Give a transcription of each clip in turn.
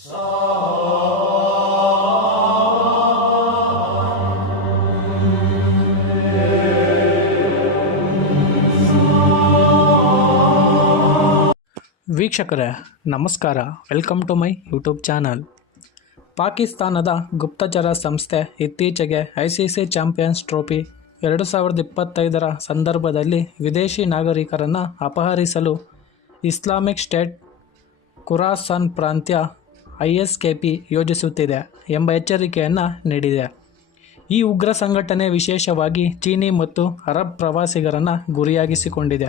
ವೀಕ್ಷಕರೇ ನಮಸ್ಕಾರ, welcome to my YouTube channel. ಪಾಕಿಸ್ತಾನದ ಗುಪ್ತಚರ ಸಂಸ್ಥೆ ಇತ್ತೀಚೆಗೆ ICC ಚಾಂಪಿಯನ್ಸ್ ಟ್ರೋಫಿ 2025ರ ಸಂದರ್ಭದಲ್ಲಿ ವಿದೇಶಿ ನಾಗರಿಕರನ್ನು ಅಪಹರಿಸಲು ಇಸ್ಲಾಮಿಕ್ ಸ್ಟೇಟ್ ಖುರಾಸಾನ್ ಪ್ರಾಂತ್ಯ ISKP ಯೋಜಿಸುತ್ತಿದೆ ಎಂಬ ಎಚ್ಚರಿಕೆಯನ್ನು ನೀಡಿದೆ. ಈ ಉಗ್ರ ಸಂಘಟನೆ ವಿಶೇಷವಾಗಿ ಚೀನಿ ಮತ್ತು ಅರಬ್ ಪ್ರವಾಸಿಗರನ್ನು ಗುರಿಯಾಗಿಸಿಕೊಂಡಿದೆ.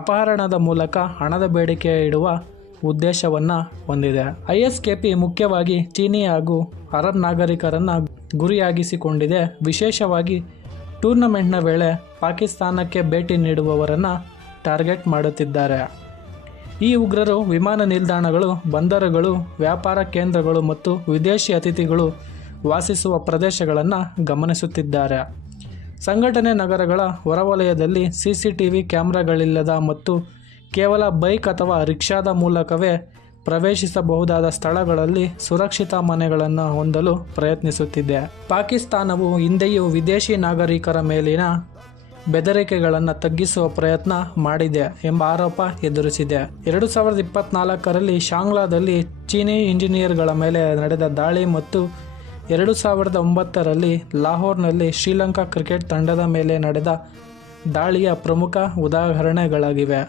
ಅಪಹರಣದ ಮೂಲಕ ಹಣದ ಬೇಡಿಕೆ ಇಡುವ ಉದ್ದೇಶವನ್ನು ಹೊಂದಿದೆ. ISKP ಮುಖ್ಯವಾಗಿ ಚೀನಿ ಹಾಗೂ ಅರಬ್ ನಾಗರಿಕರನ್ನು ಗುರಿಯಾಗಿಸಿಕೊಂಡಿದೆ. ವಿಶೇಷವಾಗಿ ಟೂರ್ನಮೆಂಟ್ನ ವೇಳೆ ಪಾಕಿಸ್ತಾನಕ್ಕೆ ಭೇಟಿ ನೀಡುವವರನ್ನು ಟಾರ್ಗೆಟ್ ಮಾಡುತ್ತಿದ್ದಾರೆ. ಈ ಉಗ್ರರು ವಿಮಾನ ನಿಲ್ದಾಣಗಳು, ಬಂದರುಗಳು, ವ್ಯಾಪಾರ ಕೇಂದ್ರಗಳು ಮತ್ತು ವಿದೇಶಿ ಅತಿಥಿಗಳು ವಾಸಿಸುವ ಪ್ರದೇಶಗಳನ್ನು ಗಮನಿಸುತ್ತಿದ್ದಾರೆ. ಸಂಘಟನೆ ನಗರಗಳ ಹೊರವಲಯದಲ್ಲಿ CCTV ಕ್ಯಾಮೆರಾಗಳಿಲ್ಲದ ಮತ್ತು ಕೇವಲ ಬೈಕ್ ಅಥವಾ ರಿಕ್ಷಾದ ಮೂಲಕವೇ ಪ್ರವೇಶಿಸಬಹುದಾದ ಸ್ಥಳಗಳಲ್ಲಿ ಸುರಕ್ಷಿತ ಮನೆಗಳನ್ನು ಹೊಂದಲು ಪ್ರಯತ್ನಿಸುತ್ತಿದೆ. ಪಾಕಿಸ್ತಾನವು ಹಿಂದೆಯೂ ವಿದೇಶಿ ನಾಗರಿಕರ ಮೇಲಿನ ಬೆದರಿಕೆಗಳನ್ನು ತಗ್ಗಿಸುವ ಪ್ರಯತ್ನ ಮಾಡಿದೆ ಎಂಬ ಆರೋಪ ಎದುರಿಸಿದೆ. 2024ರಲ್ಲಿ ಶಾಂಗ್ಲಾದಲ್ಲಿ ಚೀನಿ ಇಂಜಿನಿಯರ್ಗಳ ಮೇಲೆ ನಡೆದ ದಾಳಿ ಮತ್ತು 2009ರಲ್ಲಿ ಲಾಹೋರ್ನಲ್ಲಿ ಶ್ರೀಲಂಕಾ ಕ್ರಿಕೆಟ್ ತಂಡದ ಮೇಲೆ ನಡೆದ ದಾಳಿಯ ಪ್ರಮುಖ ಉದಾಹರಣೆಗಳಾಗಿವೆ.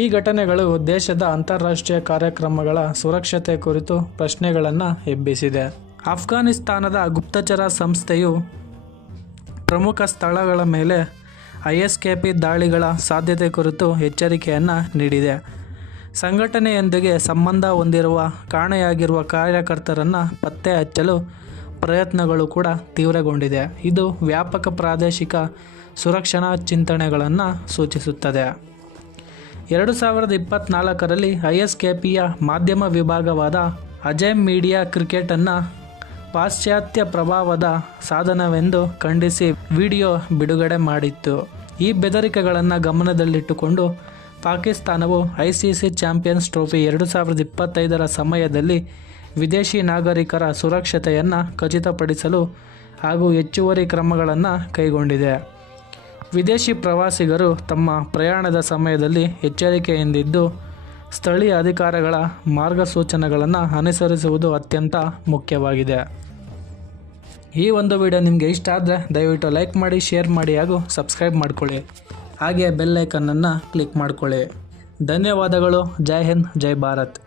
ಈ ಘಟನೆಗಳು ದೇಶದ ಅಂತಾರಾಷ್ಟ್ರೀಯ ಕಾರ್ಯಕ್ರಮಗಳ ಸುರಕ್ಷತೆ ಕುರಿತು ಪ್ರಶ್ನೆಗಳನ್ನು ಎಬ್ಬಿಸಿದೆ. ಅಫ್ಘಾನಿಸ್ತಾನದ ಗುಪ್ತಚರ ಸಂಸ್ಥೆಯು ಪ್ರಮುಖ ಸ್ಥಳಗಳ ಮೇಲೆ ISKP ದಾಳಿಗಳ ಸಾಧ್ಯತೆ ಕುರಿತು ಎಚ್ಚರಿಕೆಯನ್ನು ನೀಡಿದೆ. ಸಂಘಟನೆಯೊಂದಿಗೆ ಸಂಬಂಧ ಹೊಂದಿರುವ ಕಾಣೆಯಾಗಿರುವ ಕಾರ್ಯಕರ್ತರನ್ನು ಪತ್ತೆ ಹಚ್ಚಲು ಪ್ರಯತ್ನಗಳು ಕೂಡ ತೀವ್ರಗೊಂಡಿದೆ. ಇದು ವ್ಯಾಪಕ ಪ್ರಾದೇಶಿಕ ಸುರಕ್ಷಣಾ ಚಿಂತನೆಗಳನ್ನು ಸೂಚಿಸುತ್ತದೆ. 2024ರಲ್ಲಿ ISKPಯ ಮಾಧ್ಯಮ ವಿಭಾಗವಾದ ಅಜೇಮ್ ಮೀಡಿಯಾ ಕ್ರಿಕೆಟನ್ನು ಪಾಶ್ಚಾತ್ಯ ಪ್ರಭಾವದ ಸಾಧನವೆಂದು ಖಂಡಿಸಿ ವಿಡಿಯೋ ಬಿಡುಗಡೆ ಮಾಡಿತ್ತು. ಈ ಬೆದರಿಕೆಗಳನ್ನು ಗಮನದಲ್ಲಿಟ್ಟುಕೊಂಡು ಪಾಕಿಸ್ತಾನವು ICC ಚಾಂಪಿಯನ್ಸ್ ಟ್ರೋಫಿ 2025ರ ಸಮಯದಲ್ಲಿ ವಿದೇಶಿ ನಾಗರಿಕರ ಸುರಕ್ಷತೆಯನ್ನು ಖಚಿತಪಡಿಸಲು ಹಾಗೂ ಹೆಚ್ಚುವರಿ ಕ್ರಮಗಳನ್ನು ಕೈಗೊಂಡಿದೆ. ವಿದೇಶಿ ಪ್ರವಾಸಿಗರು ತಮ್ಮ ಪ್ರಯಾಣದ ಸಮಯದಲ್ಲಿ ಎಚ್ಚರಿಕೆಯಿಂದಿದ್ದು ಸ್ಥಳೀಯ ಅಧಿಕಾರಿಗಳ ಮಾರ್ಗಸೂಚನೆಗಳನ್ನು ಅನುಸರಿಸುವುದು ಅತ್ಯಂತ ಮುಖ್ಯವಾಗಿದೆ. ಈ ಒಂದು ವಿಡಿಯೋ ನಿಮಗೆ ಇಷ್ಟ ಆದರೆ ದಯವಿಟ್ಟು ಲೈಕ್ ಮಾಡಿ, ಶೇರ್ ಮಾಡಿ ಹಾಗೂ ಸಬ್ಸ್ಕ್ರೈಬ್ ಮಾಡ್ಕೊಳ್ಳಿ. ಹಾಗೆ ಬೆಲ್ ಐಕನ್ನನ್ನು ಕ್ಲಿಕ್ ಮಾಡ್ಕೊಳ್ಳಿ. ಧನ್ಯವಾದಗಳು. ಜೈ ಹಿಂದ್, ಜೈ ಭಾರತ್.